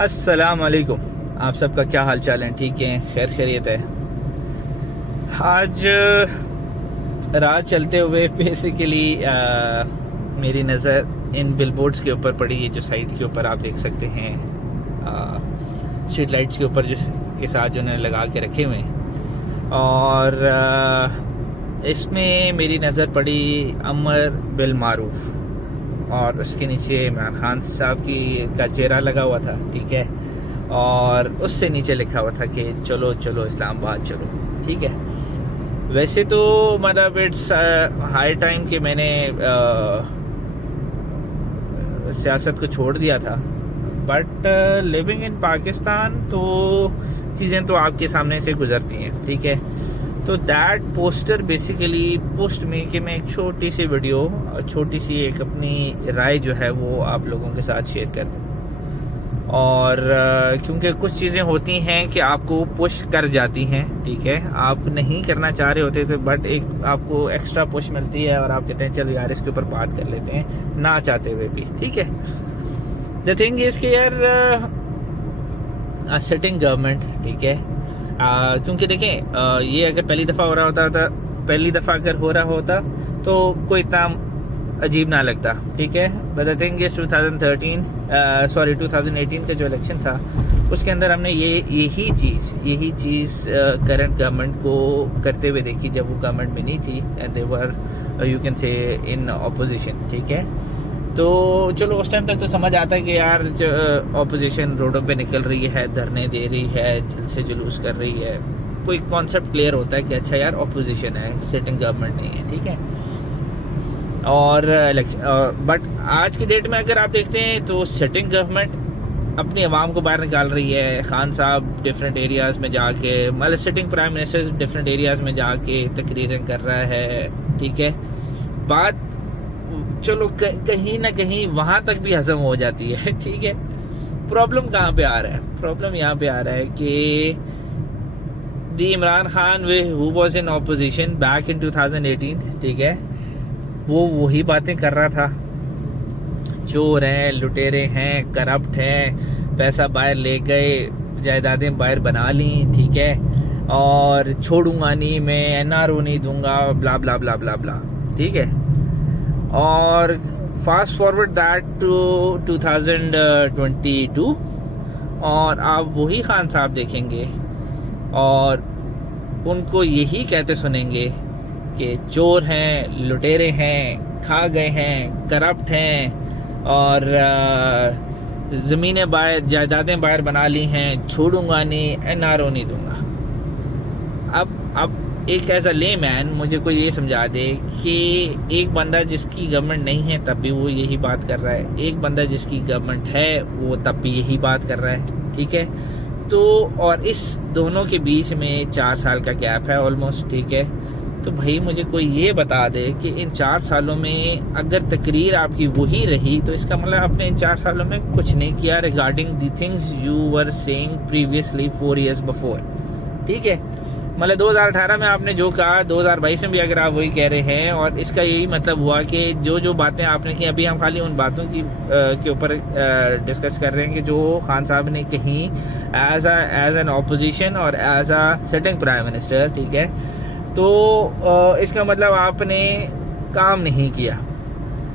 अस्सलाम वालेकुम। आप सबका क्या हाल चाल है? ठीक है, खैर खैरियत है। आज राह चलते हुए बेसिकली मेरी नज़र इन बिलबोर्ड्स के ऊपर पड़ी, ये जो साइड के ऊपर आप देख सकते हैं, स्ट्रीट लाइट्स के ऊपर जो के साथ जो उन्होंने लगा के रखे हुए हैं। और इसमें मेरी नज़र पड़ी अमर बिल मारूफ, और उसके नीचे इमरान खान साहब का चेहरा लगा हुआ था, ठीक है। और उससे नीचे लिखा हुआ था कि चलो चलो इस्लामाबाद चलो, ठीक है। वैसे तो मतलब इट्स हाई टाइम कि मैंने सियासत को छोड़ दिया था, बट लिविंग इन पाकिस्तान तो चीज़ें तो आपके सामने से गुजरती हैं, ठीक है। तो दैट पोस्टर बेसिकली पोस्ट में कि मैं एक छोटी सी वीडियो, छोटी सी एक अपनी राय जो है वो आप लोगों के साथ शेयर कर दूँ। और क्योंकि कुछ चीज़ें होती हैं कि आपको पुश कर जाती हैं, ठीक है, आप नहीं करना चाह रहे होते थे, बट एक आपको एक्स्ट्रा पुश मिलती है और आप कहते हैं चलो यार इसके ऊपर बात कर लेते हैं, ना चाहते हुए भी, ठीक है। द थिंग इज़ कि यार सिटिंग गवर्नमेंट, ठीक है, क्योंकि देखें ये अगर पहली दफ़ा हो रहा होता, पहली दफ़ा अगर हो रहा होता तो कोई इतना अजीब ना लगता, ठीक है। बट द थिंग इज 2018 का जो इलेक्शन था उसके अंदर हमने यही चीज़ करंट गवर्नमेंट को करते हुए देखी जब वो गवर्नमेंट में नहीं थी, and they were you can say in opposition, ठीक है। तो चलो उस टाइम तक तो समझ आता है कि यार ऑपोजिशन रोडों पे निकल रही है, धरने दे रही है, जलसे जुलूस कर रही है, कोई कॉन्सेप्ट क्लियर होता है कि अच्छा यार ऑपोजिशन है, सिटिंग गवर्नमेंट नहीं है, ठीक है। और बट आज की डेट में अगर आप देखते हैं तो सिटिंग गवर्नमेंट अपनी आवाम को बाहर निकाल रही है। खान साहब डिफरेंट एरियाज़ में जाके, मतलब sitting prime minister different areas में जाके तकरीरें कर रहा है, ठीक है। बात चलो कहीं ना कहीं वहां तक भी हजम हो जाती है, ठीक है। प्रॉब्लम कहाँ पे आ रहा है? प्रॉब्लम यहाँ पे आ रहा है कि the Imran Khan who was in opposition back in 2018, ठीक है, वो वही बातें कर रहा था, चोर हैं, लुटेरे हैं, करप्ट हैं, पैसा बाहर ले गए, जायदादें बाहर बना ली, ठीक है, और छोड़ूंगा नहीं मैं, एनआरओ नहीं दूंगा, ब्ला ब्ला ब्ला ब्ला ब्ला, ठीक है। और फास्ट फॉरवर्ड दैट टू 2022 और आप वही खान साहब देखेंगे और उनको यही कहते सुनेंगे कि चोर हैं, लुटेरे हैं, खा गए हैं, करप्ट हैं, और ज़मीनें बाहर, जायदादें बाहर बना ली हैं, छोड़ूंगा नहीं, एनआरओ नहीं दूंगा। अब एक एज अ ले मैन मुझे कोई ये समझा दे कि एक बंदा जिसकी गवर्नमेंट नहीं है तब भी वो यही बात कर रहा है, एक बंदा जिसकी गवर्नमेंट है वो तब भी यही बात कर रहा है, ठीक है। तो और इस दोनों के बीच में 4 साल का गैप है ऑलमोस्ट, ठीक है। तो भाई मुझे कोई ये बता दे कि इन 4 सालों में अगर तकरीर आपकी वही रही तो इसका मतलब आपने इन 4 सालों में कुछ नहीं किया regarding the things you were saying previously 4 years before, ठीक है। मतलब 2018 में आपने जो कहा 2022 में भी अगर आप वही कह रहे हैं, और इसका यही मतलब हुआ कि जो बातें आपने की, अभी हम खाली उन बातों की के ऊपर डिस्कस कर रहे हैं कि जो खान साहब ने कही एज एन ऑपोजिशन और as a sitting prime minister, ठीक है। तो इसका मतलब आपने काम नहीं किया,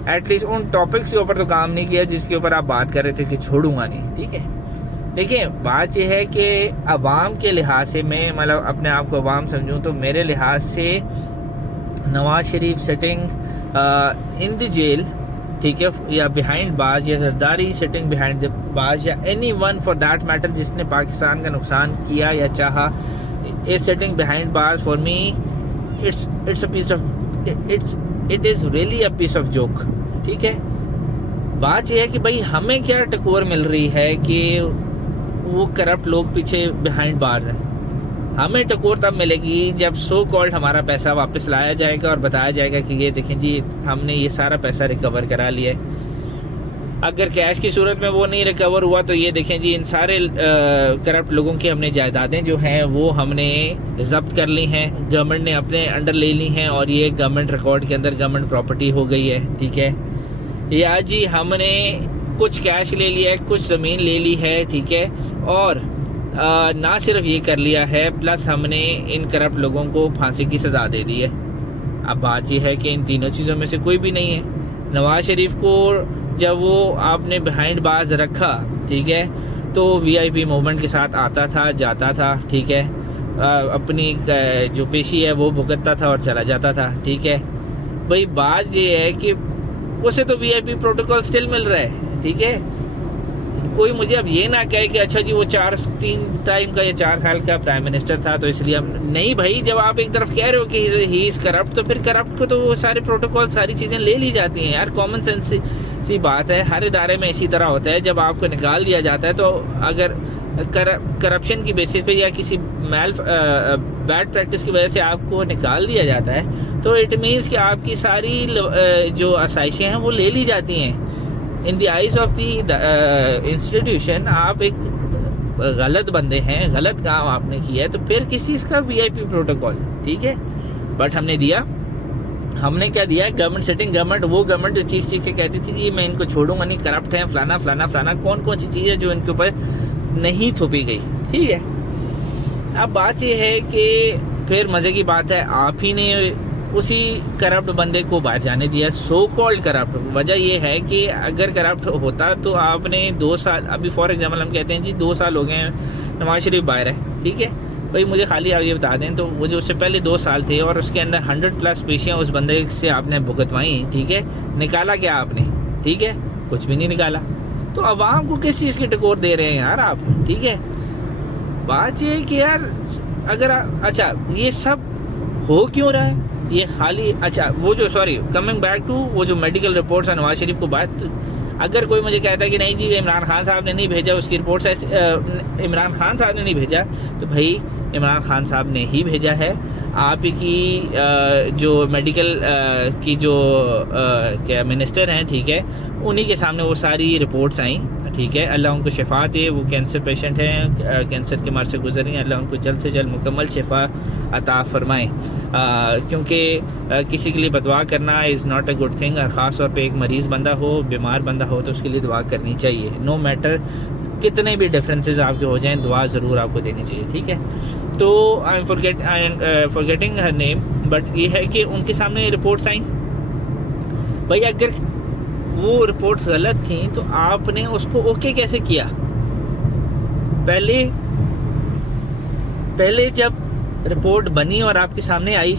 एटलीस्ट उन टॉपिक्स के ऊपर तो काम नहीं किया जिसके ऊपर आप बात कर रहे थे कि छोड़ूंगा नहीं, ठीक है। देखिए बात यह है कि अवाम के लिहाज से, मैं मतलब अपने आप को अवाम समझूं तो मेरे लिहाज से Nawaz Sharif sitting in the jail, ठीक है, या बिहाइंड बाज, या Zardari sitting behind the bars, या anyone for that matter जिसने पाकिस्तान का नुकसान किया या चाहा, is sitting behind bars for me it's a piece of it is really a piece of joke, ठीक है। बात यह है कि भाई हमें क्या टकोर मिल रही है कि वो करप्ट लोग पीछे बिहाइंड बार्स हैं। हमें टकोर तब मिलेगी जब सो कॉल्ड हमारा पैसा वापस लाया जाएगा और बताया जाएगा कि ये देखें जी हमने ये सारा पैसा रिकवर करा लिया है। अगर कैश की सूरत में वो नहीं रिकवर हुआ तो ये देखें जी इन सारे करप्ट लोगों की हमने जायदादें जो हैं वो हमने जब्त कर ली हैं, गवर्नमेंट ने अपने अंडर ले ली हैं और ये गवर्नमेंट रिकॉर्ड के अंदर गवर्नमेंट प्रॉपर्टी हो गई है, ठीक है। या जी हमने कुछ कैश ले लिया है, कुछ ज़मीन ले ली है, ठीक है, और ना सिर्फ ये कर लिया है, प्लस हमने इन करप्ट लोगों को फांसी की सज़ा दे दी है। अब बात यह है कि इन तीनों चीज़ों में से कोई भी नहीं है। नवाज शरीफ को जब वो आपने बिहाइंड बाज रखा, ठीक है, तो वीआईपी मूवमेंट के साथ आता था, जाता था, ठीक है, अपनी जो पेशी है वो भुगतता था और चला जाता था, ठीक है। भाई बात ये है कि उसे तो वीआईपी प्रोटोकॉल स्टिल मिल रहा है, ठीक है। कोई मुझे अब ये ना कहे कि अच्छा जी वो 3 टाइम का या 4 साल का प्राइम मिनिस्टर था तो इसलिए हम नहीं। भाई जब आप एक तरफ कह रहे हो कि ही इज करप्ट, तो फिर करप्ट को तो वो सारे प्रोटोकॉल, सारी चीज़ें ले ली जाती हैं यार। कॉमन सेंस सी बात है, हर इदारे में इसी तरह होता है। जब आपको निकाल दिया जाता है तो अगर करप्शन की बेसिस पे या किसी बैड प्रैक्टिस की वजह से आपको निकाल दिया जाता है तो इट मीन्स कि आपकी सारी जो आसाइशें हैं वो ले ली जाती हैं। In the eyes of the institution आप एक गलत बंदे हैं, गलत काम आपने किया है, तो फिर किस चीज़ का वीआईपी प्रोटोकॉल, ठीक है। बट हमने दिया, हमने क्या दिया? गवर्नमेंट सेटिंग गवर्नमेंट, वो गवर्नमेंट जो चीख के कहती थी कि मैं इनको छोड़ूंगा नहीं, करप्ट है, फलाना फलाना फलाना, कौन कौन सी चीज़ है जो इनके ऊपर नहीं थोपी गई, ठीक है। अब बात यह है कि फिर मज़े की बात है, आप ही ने उसी करप्ट बंदे को बाहर जाने दिया, सो कॉल्ड करप्ट। वजह यह है कि अगर करप्ट होता तो आपने 2 साल, अभी फॉर एग्जांपल हम कहते हैं जी 2 साल हो गए हैं नवाज शरीफ बाहर है, ठीक है भाई, मुझे खाली आप ये बता दें तो वो जो उससे पहले 2 साल थे और उसके अंदर 100+ पेशियाँ उस बंदे से आपने भुगतवाई, ठीक है, निकाला क्या आपने? ठीक है, कुछ भी नहीं निकाला। तो अवाम को किस चीज़ की टकोर दे रहे हैं यार आप, ठीक है। बात ये है कि यार अगर अच्छा ये सब हो क्यों रहा है, ये खाली अच्छा वो जो कमिंग बैक टू वो जो मेडिकल रिपोर्ट्स है नवाज शरीफ को बात, अगर कोई मुझे कहता है कि नहीं जी इमरान खान साहब ने नहीं भेजा उसकी रिपोर्ट्स, इमरान खान साहब ने नहीं भेजा, तो भाई इमरान खान साहब ने ही भेजा है। आप की जो मेडिकल की जो क्या मिनिस्टर हैं, ठीक है, उन्हीं के सामने वो सारी रिपोर्ट्स आई, ठीक है। अल्लाह उनको शिफा दे, वो कैंसर पेशेंट हैं, कैंसर के मार से गुजर हैं, अल्लाह उनको जल्द से जल्द मुकम्मल शिफा अता फरमाएँ, क्योंकि किसी के लिए बदुआ करना is not a good thing. और ख़ास तौर पे एक मरीज़ बंदा हो, बीमार बंदा हो, तो उसके लिए दुआ करनी चाहिए। नो मैटर कितने भी डिफरेंसेस आपके हो जाएं, दुआ ज़रूर आपको देनी चाहिए, ठीक है। तो I am forgetting her name, but ये है कि उनके सामने रिपोर्ट्स आई। भाई अगर वो रिपोर्ट्स गलत थी तो आपने उसको ओके कैसे किया? पहले जब रिपोर्ट बनी और आपके सामने आई,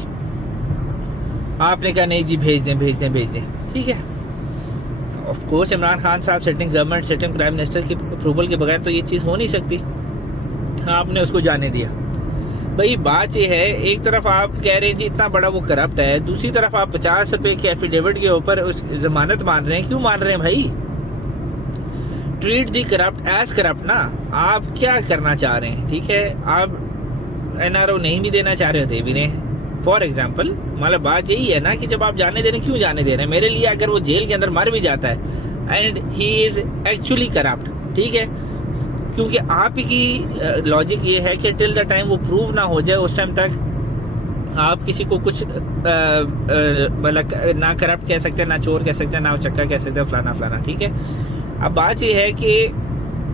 आपने कहा नहीं जी भेज दें, ठीक है। ऑफ कोर्स इमरान खान साहब sitting government, sitting prime minister की अप्रूवल के बगैर तो ये चीज़ हो नहीं सकती, आपने उसको जाने दिया। भाई बात ये है, एक तरफ आप कह रहे हैं जी इतना बड़ा वो करप्ट है, दूसरी तरफ आप 50 रुपए के एफिडेविट के ऊपर जमानत मान रहे हैं। क्यों मान रहे हैं भाई? ट्रीट दी करप्ट एज करप्ट ना। आप क्या करना चाह रहे हैं, ठीक है, आप एनआरओ नहीं भी देना चाह रहे हो, दे भी रहे हैं। फॉर एग्जाम्पल मतलब बात यही है ना कि जब आप जाने दे रहे हैं, क्यों जाने दे रहे हैं? मेरे लिए अगर वो जेल के अंदर मर भी जाता है and he is actually corrupt, ठीक है, क्योंकि आप की लॉजिक ये है कि टिल द टाइम वो प्रूव ना हो जाए उस टाइम तक आप किसी को कुछ मतलब ना करप्ट कह सकते हैं, ना चोर कह सकते हैं, ना चक्का कह सकते हैं, फलाना फलाना, ठीक है। अब बात ये है कि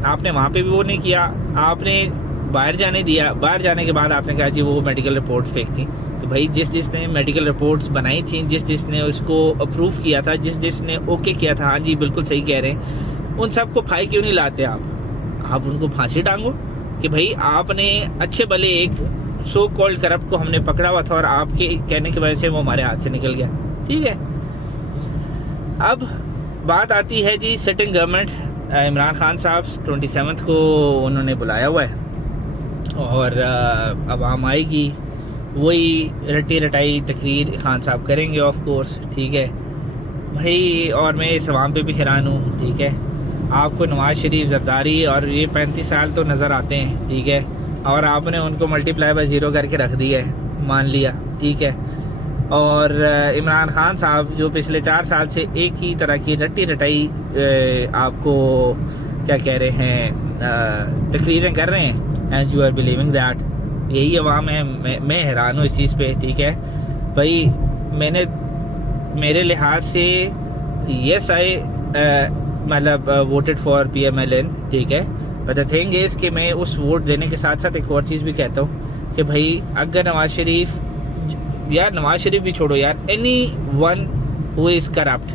आपने वहाँ पे भी वो नहीं किया, आपने बाहर जाने दिया, बाहर जाने के बाद आपने कहा जी वो मेडिकल रिपोर्ट फेक थी। तो भाई जिसने मेडिकल रिपोर्ट्स बनाई थी, जिसने उसको अप्रूव किया था, जिसने ओके किया था, हाँ जी बिल्कुल सही कह रहे हैं, उन सबको फाई क्यों नहीं लाते आप उनको फांसी टांगो कि भाई आपने अच्छे भले एक सो कॉल्ड करप्ट को हमने पकड़ा हुआ था और आपके कहने की वजह से वो हमारे हाथ से निकल गया, ठीक है। अब बात आती है जी सिटिंग गवर्नमेंट, इमरान खान साहब 27 को उन्होंने बुलाया हुआ है और अवाम आएगी, वही रटी रटाई तकरीर खान साहब करेंगे ऑफ कोर्स, ठीक है भाई। और मैं इस अवाम पे भी हैरान हूँ, ठीक है। आपको नवाज शरीफ, जरदारी और ये 35 साल तो नज़र आते हैं, ठीक है, और आपने उनको मल्टीप्लाई बाय 0 करके रख दिया है, मान लिया, ठीक है। और इमरान खान साहब जो पिछले 4 साल से एक ही तरह की रट्टी रटाई आपको क्या कह रहे हैं तकरीरें कर रहे हैं, and you are believing that, यही अवाम है। मैं हैरान हूँ इस चीज़ पे, ठीक है भाई। मेरे लिहाज से यस आई मतलब वोटेड फॉर PMLN, ठीक है। बट द थिंग इज कि मैं उस वोट देने के साथ साथ एक और चीज़ भी कहता हूँ कि भाई अगर नवाज शरीफ भी छोड़ो यार, any one who is corrupt,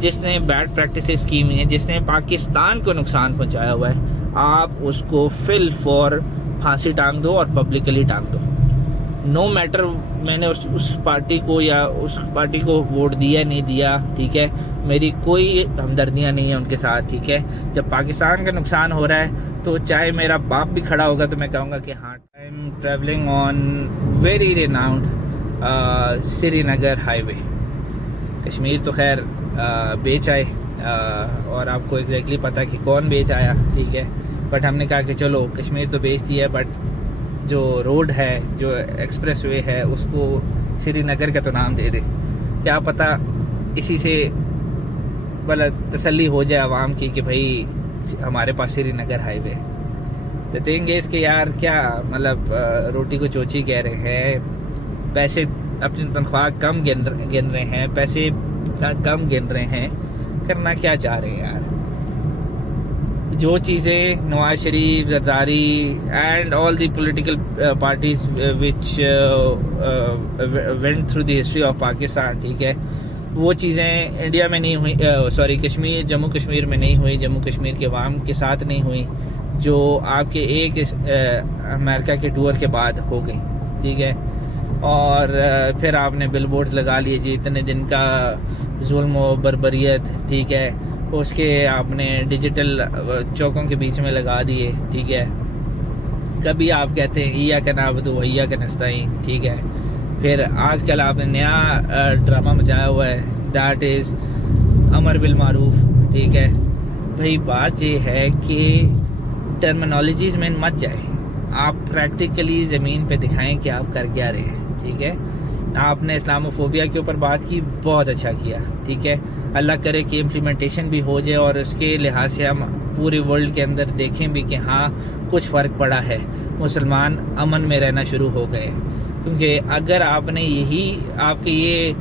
जिसने बैड प्रैक्टिसेस की हुई हैं, जिसने पाकिस्तान को नुकसान पहुंचाया हुआ है, आप उसको फिल फॉर फांसी टांग दो और पब्लिकली टांग दो। नो मैटर मैंने उस पार्टी को या उस पार्टी को वोट दिया नहीं दिया, ठीक है, मेरी कोई हमदर्दियाँ नहीं है उनके साथ, ठीक है। जब पाकिस्तान का नुकसान हो रहा है तो चाहे मेरा बाप भी खड़ा होगा तो मैं कहूँगा कि हाँ। I am travelling on very renowned Srinagar highway. Kashmir तो खैर बेच आए और आपको एग्जैक्टली पता कि कौन बेच आया, ठीक है। बट हमने कहा कि चलो कश्मीर तो बेच दिया, बट जो रोड है, जो एक्सप्रेस वे है, उसको श्रीनगर का तो नाम दे दे। क्या पता इसी से मतलब तसल्ली हो जाए आवाम की कि भाई हमारे पास Srinagar highway. The thing is कि यार क्या मतलब रोटी को चोची कह रहे हैं, पैसे अपनी तनख्वाह कम गिन रहे हैं, पैसे कम गिन रहे हैं, करना क्या चाह रहे हैं यार। जो चीज़ें Nawaz Sharif, Zardari and all the political parties which went through the history of Pakistan, ठीक है, वो चीज़ें इंडिया में नहीं हुई, सॉरी कश्मीर, जम्मू कश्मीर में नहीं हुई, जम्मू कश्मीर के अवाम के साथ नहीं हुई, जो आपके एक अमेरिका के टूर के बाद हो गई, ठीक है। और फिर आपने बिलबोर्ड लगा लिए जी, इतने दिन का जुल्म व बर्बरियत, ठीक है, उसके आपने डिजिटल चौकों के बीच में लगा दिए, ठीक है। कभी आप कहते हैं ईया का नाबुदु व ईया का नस्ताईन, ठीक है। फिर आजकल आपने नया ड्रामा मचाया हुआ है, दैट इज़ अमर बिल मारूफ, ठीक है। भाई बात ये है कि टर्मिनोलॉजीज में मत जाए, आप प्रैक्टिकली ज़मीन पे दिखाएं कि आप कर क्या रहे हैं, ठीक है। आपने इस्लामोफोबिया के ऊपर बात की, बहुत अच्छा किया, ठीक है। अल्लाह करे कि इम्प्लीमेंटेशन भी हो जाए और उसके लिहाज से हम पूरे वर्ल्ड के अंदर देखें भी कि हाँ कुछ फ़र्क पड़ा है, मुसलमान अमन में रहना शुरू हो गए। क्योंकि अगर आपने यही आपके ये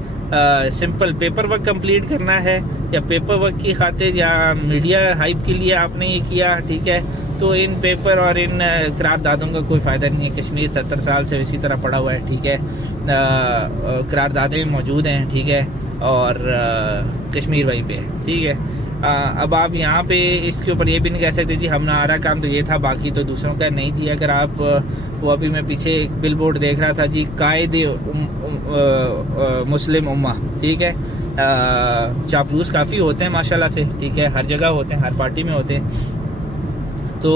सिंपल पेपर वर्क कंप्लीट करना है या पेपर वर्क की खातिर या मीडिया हाइप के लिए आपने ये किया, ठीक है, तो इन पेपर और इन करारदादों का कोई फ़ायदा नहीं है। कश्मीर 70 साल से इसी तरह पड़ा हुआ है, ठीक है, करारदादें मौजूद हैं, ठीक है, और कश्मीर वहीं पे है, ठीक है। अब आप यहाँ पे इसके ऊपर ये भी नहीं कह सकते जी हमारा काम तो ये था, बाकी तो दूसरों का नहीं जी। अगर आप वो अभी मैं पीछे एक बिलबोर्ड देख रहा था जी, कायदे मुस्लिम उम्मा, ठीक है। चापलूस काफ़ी होते हैं माशाल्लाह से, ठीक है, हर जगह होते हैं, हर पार्टी में होते हैं। तो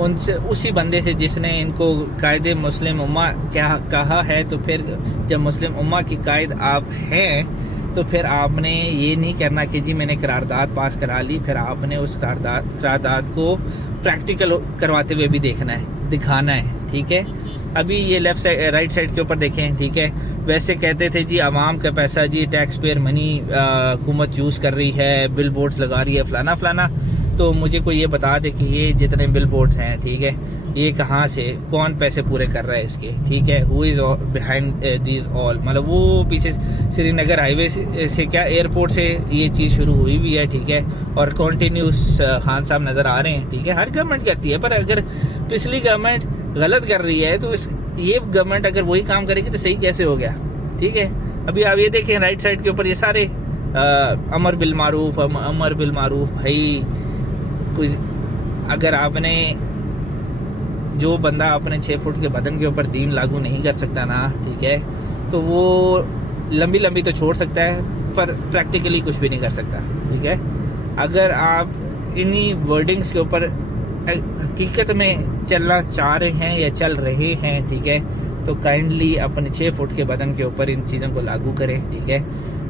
उनसे उसी बंदे से जिसने इनको कायदे मुस्लिम उम्मा क्या कहा है, तो फिर जब मुस्लिम उम्मा की कायद आप हैं तो फिर आपने ये नहीं करना कि जी मैंने करारदाद पास करा ली, फिर आपने उस करारदाद को प्रैक्टिकल करवाते हुए भी देखना है, दिखाना है, ठीक है। अभी ये लेफ्ट साइड राइट साइड के ऊपर देखें, ठीक है, वैसे कहते थे जी आवाम का पैसा जी टैक्स पेयर मनी हुकूमत यूज़ कर रही है, बिल बोर्ड्स लगा रही है, फलाना फलाना। तो मुझे कोई ये बता दे कि ये जितने बिल बोर्ड्स हैं, ठीक है, ये कहाँ से कौन पैसे पूरे कर रहा है इसके, ठीक है, who is behind this all. मतलब वो पीछे श्रीनगर हाईवे से क्या एयरपोर्ट से ये चीज़ शुरू हुई भी है, ठीक है, और कॉन्टीन्यूस खान साहब नज़र आ रहे हैं, ठीक है। हर गवर्नमेंट करती है, पर अगर पिछली गवर्नमेंट गलत कर रही है तो ये गवर्नमेंट अगर वही काम करेगी तो सही कैसे हो गया, ठीक है। अभी आप ये देखें राइट साइड के ऊपर ये सारे अमर बिल मारूफ, अमर बिल मारूफ। भाई कुछ अगर आपने जो बंदा अपने 6 फुट के बदन के ऊपर दीन लागू नहीं कर सकता ना, ठीक है, तो वो लंबी लंबी तो छोड़ सकता है पर प्रैक्टिकली कुछ भी नहीं कर सकता, ठीक है। अगर आप इन्हीं वर्डिंग्स के ऊपर हकीकत में चलना चाह रहे हैं या चल रहे हैं, ठीक है, तो काइंडली अपने 6 फुट के बदन के ऊपर इन चीज़ों को लागू करें, ठीक है।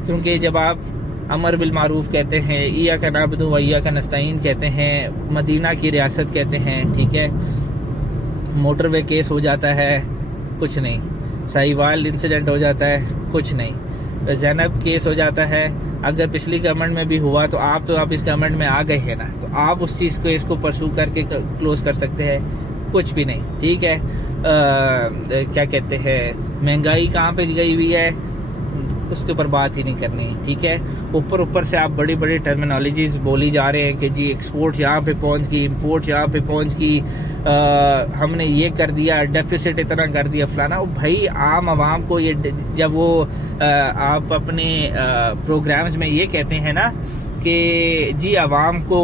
क्योंकि जब आप अमर बिल मारूफ कहते हैं, ईया का नाबुदु व ईया का नस्ताईन कहते हैं, मदीना की रियासत कहते हैं, ठीक है, मोटरवे केस हो जाता है, कुछ नहीं, साहिवाल इंसिडेंट हो जाता है, कुछ नहीं, ज़ैनब केस हो जाता है। अगर पिछली गवर्नमेंट में भी हुआ तो आप इस गवर्नमेंट में आ गए हैं ना, तो आप उस चीज़ को इसको परसू करके क्लोज कर सकते हैं, कुछ भी नहीं, ठीक है। क्या कहते हैं, महंगाई कहाँ पे गई हुई है, उसके ऊपर बात ही नहीं करनी, ठीक है। ऊपर ऊपर से आप बड़ी बड़ी टर्मिनोलॉजीज बोली जा रहे हैं कि जी एक्सपोर्ट यहाँ पे पहुँच गई, इम्पोर्ट यहाँ पे पहुँच गई, हमने ये कर दिया, डेफिसिट इतना कर दिया फलाना। भाई आम आवाम को ये जब वो आप अपने प्रोग्राम्स में ये कहते हैं ना कि जी आवाम को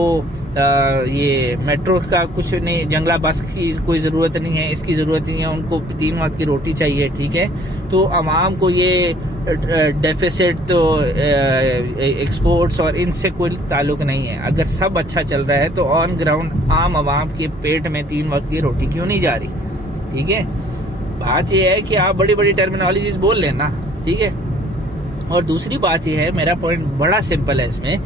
ये मेट्रो का कुछ नहीं, जंगला बस की कोई ज़रूरत नहीं है, इसकी ज़रूरत नहीं है, उनको 3 वक्त की रोटी चाहिए, ठीक है। तो आवाम को ये डेफिसिट तो एक्सपोर्ट्स और इनसे कोई ताल्लुक नहीं है। अगर सब अच्छा चल रहा है तो ऑन ग्राउंड आम आवाम के पेट में 3 वक्त की रोटी क्यों नहीं जा रही, ठीक है। बात यह है कि आप बड़ी बड़ी टर्मिनोलॉजीज बोल लेना, ठीक है। और दूसरी बात यह है, मेरा पॉइंट बड़ा सिंपल है इसमें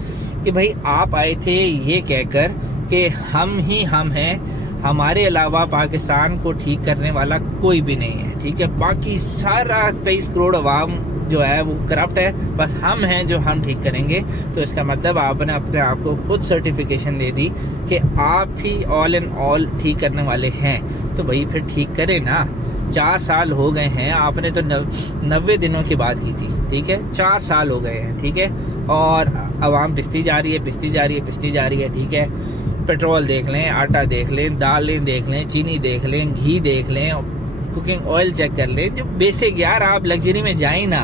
कि भाई आप आए थे ये कहकर कि हम ही हम हैं, हमारे अलावा पाकिस्तान को ठीक करने वाला कोई भी नहीं है, ठीक है। बाकी सारा 23 करोड़ अवाम जो है वो करप्ट है, बस हम हैं जो हम ठीक करेंगे। तो इसका मतलब आपने अपने आप को खुद सर्टिफिकेशन दे दी कि आप ही ऑल इन ऑल ठीक करने वाले हैं। तो भाई फिर ठीक करें ना। 4 साल हो गए हैं, आपने तो 90 दिनों की बात की थी, ठीक है। 4 साल हो गए हैं, ठीक है। और आवाम पिसती जा रही है, पिसती जा रही है, पिसती जा रही है, ठीक है। पेट्रोल देख लें, आटा देख लें, दालें देख लें, चीनी देख लें, घी देख लें, कुकिंग ऑयल चेक कर लें। जो बेसिक यार आप लग्जरी में जाएं ना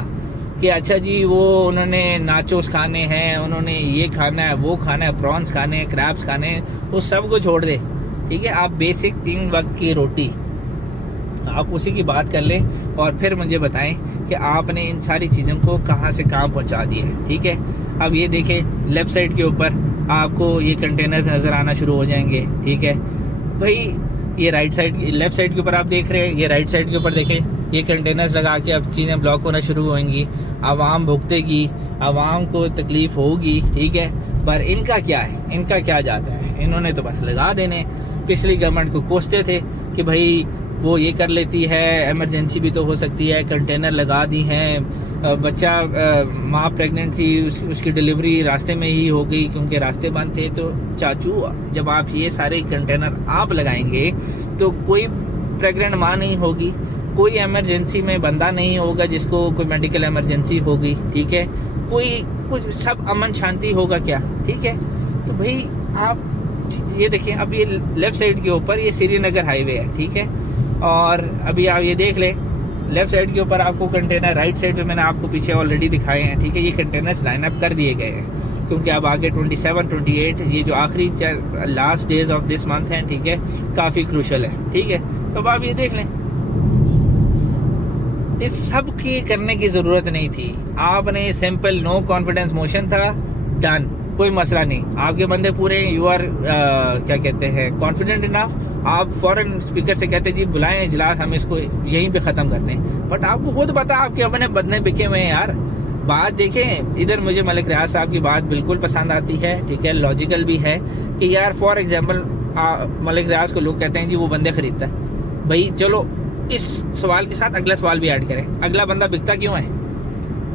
कि अच्छा जी वो उन्होंने नाचोस खाने हैं, उन्होंने ये खाना है, वो खाना है, प्रॉन्स खाने हैं, क्रैब्स खाने हैं, वो सब को छोड़ दे, ठीक है। आप बेसिक 3 वक्त की रोटी आप उसी की बात कर लें और फिर मुझे बताएं कि आपने इन सारी चीज़ों को कहाँ से कहाँ पहुँचा दिया है, ठीक है। अब ये देखें लेफ़्ट साइड के ऊपर आपको ये कंटेनर्स नज़र आना शुरू हो जाएंगे, ठीक है भाई। ये राइट साइड, लेफ़्ट साइड के ऊपर आप देख रहे हैं, ये राइट साइड के ऊपर देखें, ये कंटेनर्स लगा के अब चीज़ें ब्लॉक होना शुरू होंगी, आवाम भुगतेगी, आवाम को तकलीफ होगी, ठीक है। पर इनका क्या है, इनका क्या जाता है, इन्होंने तो बस लगा देने। पिछली गवर्नमेंट को कोसते थे कि भाई वो ये कर लेती है, इमरजेंसी भी तो हो सकती है, कंटेनर लगा दी हैं, बच्चा माँ प्रेग्नेंट थी, उसकी डिलीवरी रास्ते में ही हो गई क्योंकि रास्ते बंद थे। तो चाचू जब आप ये सारे कंटेनर आप लगाएंगे तो कोई प्रेग्नेंट माँ नहीं होगी, कोई इमरजेंसी में बंदा नहीं होगा जिसको कोई मेडिकल इमरजेंसी होगी, ठीक है। कोई कुछ सब अमन शांति होगा क्या, ठीक है। तो भाई आप ये देखिए, अब ये लेफ़्ट साइड के ऊपर ये श्रीनगर हाईवे है, ठीक है। और अभी आप ये देख लें, लेफ़्ट साइड के ऊपर आपको कंटेनर, राइट साइड पे मैंने आपको पीछे ऑलरेडी दिखाए हैं, ठीक है। ये कंटेनर्स लाइन अप कर दिए गए हैं क्योंकि अब आगे 27, 28 ये जो आखिरी last days of this month हैं, ठीक है, काफ़ी क्रूशल है, ठीक है। तो अब आप ये देख लें, इस सब की करने की ज़रूरत नहीं थी। आपने सिंपल नो कॉन्फिडेंस मोशन था, डन, कोई मसला नहीं। आपके बंदे पूरे यू आर क्या कहते हैं कॉन्फिडेंट इनफ, आप फॉरेन स्पीकर से कहते जी बुलाएं इजलास, हम इसको यहीं पे ख़त्म कर दें। बट आपको खुद पता आपके अपने बदने बिके हुए हैं यार। बात देखें इधर, मुझे मलिक रियाज साहब की बात बिल्कुल पसंद आती है, ठीक है, लॉजिकल भी है कि यार फॉर एग्जाम्पल मलिक रियाज को लोग कहते हैं जी वो बंदे खरीदता है। भाई चलो इस सवाल के साथ अगला सवाल भी ऐड करें, अगला बंदा बिकता क्यों है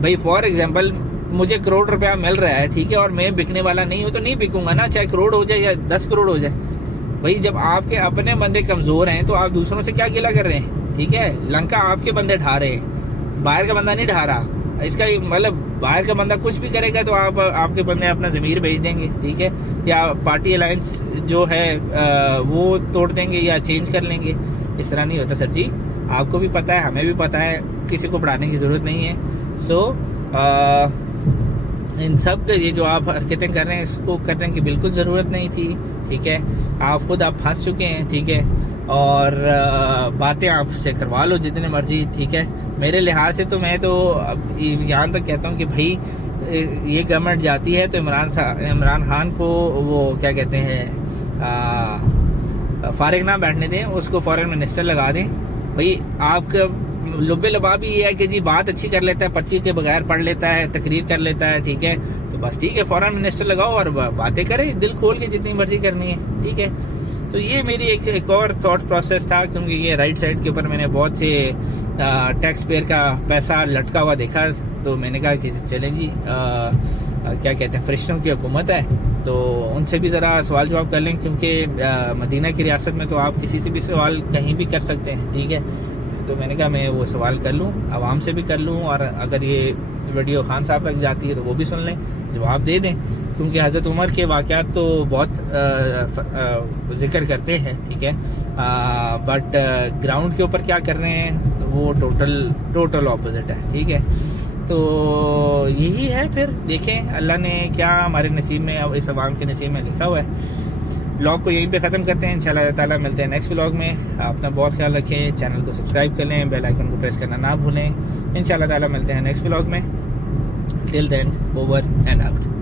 भाई। फॉर एग्जाम्पल मुझे करोड़ रुपया मिल रहा है, ठीक है, और मैं बिकने वाला नहीं हूँ तो नहीं बिकूंगा ना, चाहे करोड़ हो जाए या 10 करोड़ हो जाए। भाई जब आपके अपने बंदे कमज़ोर हैं तो आप दूसरों से क्या गिला कर रहे हैं, ठीक है। लंका आपके बंदे ढा रहे हैं, बाहर का बंदा नहीं ढा रहा। इसका मतलब बाहर का बंदा कुछ भी करेगा तो आपके बंदे अपना ज़मीर भेज देंगे, ठीक है, या पार्टी अलायंस जो है वो तोड़ देंगे या चेंज कर लेंगे। इस तरह नहीं होता सर जी, आपको भी पता है, हमें भी पता है, किसी को पढ़ाने की ज़रूरत नहीं है। सो इन सब के ये जो आप हरकतें कर रहे हैं इसको करने की बिल्कुल ज़रूरत नहीं थी, ठीक है। आप खुद आप फंस चुके हैं, ठीक है, और बातें आपसे करवा लो जितने मर्जी, ठीक है। मेरे लिहाज से तो मैं तो यहाँ तक कहता हूँ कि भाई ये गवर्नमेंट जाती है तो इमरान खान को वो क्या कहते हैं फारिग ना बैठने दें, उसको फॉरेन मिनिस्टर लगा दें। भाई आपका लुब्बे लबाबी ये है कि जी बात अच्छी कर लेता है, पर्ची के बगैर पढ़ लेता है, तकरीर कर लेता है, ठीक है, तो बस ठीक है, फॉरेन मिनिस्टर लगाओ और बातें करें दिल खोल के जितनी मर्जी करनी है, ठीक है। तो ये मेरी एक और थॉट प्रोसेस था, क्योंकि ये राइट साइड के ऊपर मैंने बहुत से टैक्स पेयर का पैसा लटका हुआ देखा, तो मैंने कहा कि चलें जी क्या कहते हैं फरिश्तों की हुकूमत है, तो उनसे भी ज़रा सवाल जवाब कर लें, क्योंकि मदीना की रियासत में तो आप किसी से भी सवाल कहीं भी कर सकते हैं, ठीक है। तो मैंने कहा मैं वो सवाल कर लूँ, आवाम से भी कर लूँ, और अगर ये वीडियो खान साहब तक जाती है तो वो भी सुन लें, जवाब दे दें, क्योंकि हज़रत उमर के वाक़यात तो बहुत जिक्र करते हैं, ठीक है, बट ग्राउंड के ऊपर क्या कर रहे हैं तो वो टोटल ऑपोजिट है, ठीक है। तो यही है, फिर देखें अल्लाह ने क्या हमारे नसीब में, अब इस अवाम के नसीब में लिखा हुआ है। ब्लॉग को यहीं पे ख़त्म करते हैं, इंशाल्लाह ताला मिलते हैं नेक्स्ट ब्लॉग में। अपना बहुत ख्याल रखें, चैनल को सब्सक्राइब कर लें, बेल आइकन को प्रेस करना ना भूलें। इंशाल्लाह ताला मिलते हैं नेक्स्ट ब्लॉग में। Till then, over and out.